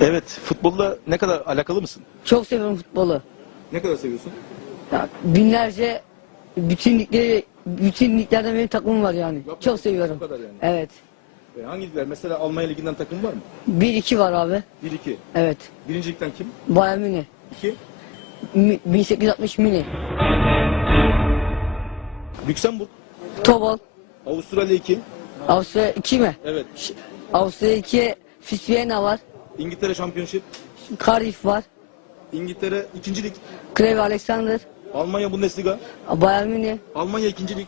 Evet, futbolla ne kadar alakalı mısın? Çok seviyorum futbolu. Ne kadar seviyorsun? Ya, binlerce bütün ligleri, bütün liglerde benim takımım var yani. Yapma. Çok seviyorum. Kadar yani. Evet. E, hangi ligler? Mesela Almanya Ligi'nden takım var mı? 1-2 var abi. 1-2. Evet. Birinci ligden kim? Bayern Münih. 2. Mi- 1860 Mini. Lüksemburg. Tobol. Avustralya 2. Avusturya 2 mi? Evet. Avusturya 2 Fisviena var. İngiltere Championship. Cardiff var. İngiltere 2. lig. Crave Alexander. Almanya Bundesliga. Bayern Münih. Almanya 2. lig.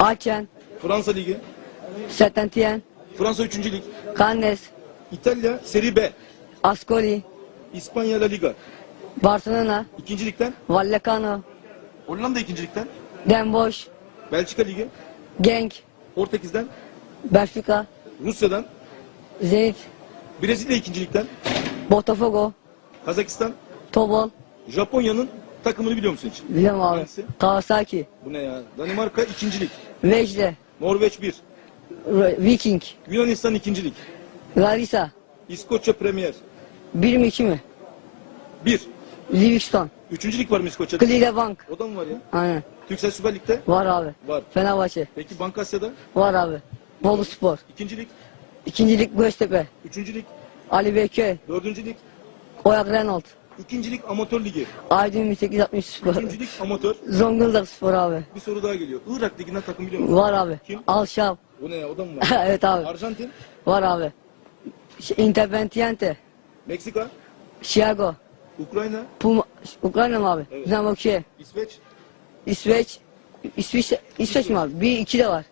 Aachen. Fransa Ligi. Saint-Étienne. Fransa 3. lig. Cannes. İtalya Serie B. Ascoli. İspanya La Liga. Barcelona. 2. ligden. Vallecano. Hollanda 2. ligden. Den Bosch. Belçika Ligi. Genk. Portekiz'den. Benfica. Rusya'dan. Zenit. Brezilya 2. ligden. Botafogo. Kazakistan. Tobol. Japonya'nın takımını biliyor musun hiç? Biliyorum abi. Hangisi? Kawasaki. Bu ne ya? Danimarka 2. lig. Vejle. Norveç 1. R- Viking. Yunanistan 2. lig. Larissa. İskoçya Premier. 1 mi 2 mi? 1. Livingston. 3. lig var mı İskoçya'da? Cleveland. O da mı var ya? Aynen. Türksel Süper Lig'de Var abi. var. Fenerbahçe. Peki Bankasya'da? Var abi. Bolu Spor. 2. İkincilik Göztepe. 3. lig. Ali Beyköy. 4. lig. Oyak Renault. 2. lig Amatör Ligi. Aydın 1860 Spor. 3. lig Amatör. Zonguldak Spor abi. Bir soru daha geliyor. Irak Ligi'nden takım biliyor musun? Var abi. Kim? Alşab. O ne ya? O da mı var? evet abi. Arjantin. Var abi. Ş- Independiente. Meksika. Chicago. Ukrayna. Puma. Ukrayna mı abi? Evet. Dinamo Kiev. İsveç. İsveç. İsveç, İsveç mi abi? Bir iki de var.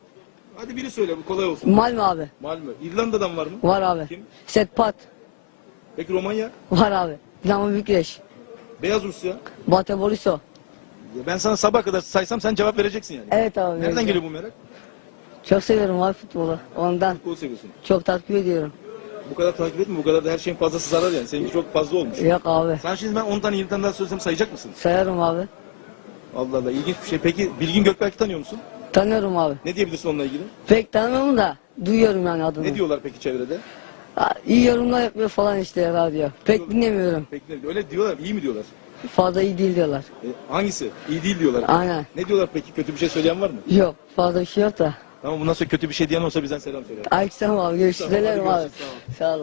Hadi biri söyle bu kolay olsun. Malmö abi. Malmö. İrlanda'dan var mı? Var abi. Kim? Setpat. Peki Romanya? Var abi. Dinamo Bükreş. Beyaz Rusya. Bate Borisov. Ya ben sana sabah kadar saysam sen cevap vereceksin yani. Evet abi. Nereden evet. geliyor bu merak? Çok seviyorum abi futbolu. Ondan Futbol seviyorsun. çok takip ediyorum. Bu kadar takip etme, bu kadar da her şeyin fazlası zarar yani. Seninki çok fazla olmuş. Yok abi. Sen şimdi ben 10 tane 20 tane daha söylesem sayacak mısın? Sayarım abi. Allah Allah ilginç bir şey. Peki Bilgin Gökberk'i tanıyor musun? Tanıyorum abi. Ne diyebilirsin onunla ilgili? Pek tanımam da duyuyorum yani adını. Ne diyorlar peki çevrede? Ha, iyi yorumlar yapıyor falan işte radyo. Pek dinlemiyorum. Peki ne Öyle diyorlar, iyi mi diyorlar? Fazla iyi değil diyorlar. E, hangisi? İyi değil diyorlar. Aynen. Ne diyorlar peki? Kötü bir şey söyleyen var mı? Yok fazla bir şey yok da. Tamam bundan sonra kötü bir şey diyen olsa bizden selam söyle. Aleykümselam abi görüşürüz. Tamam, hadi Dilerim abi. görüşürüz, Sağ ol.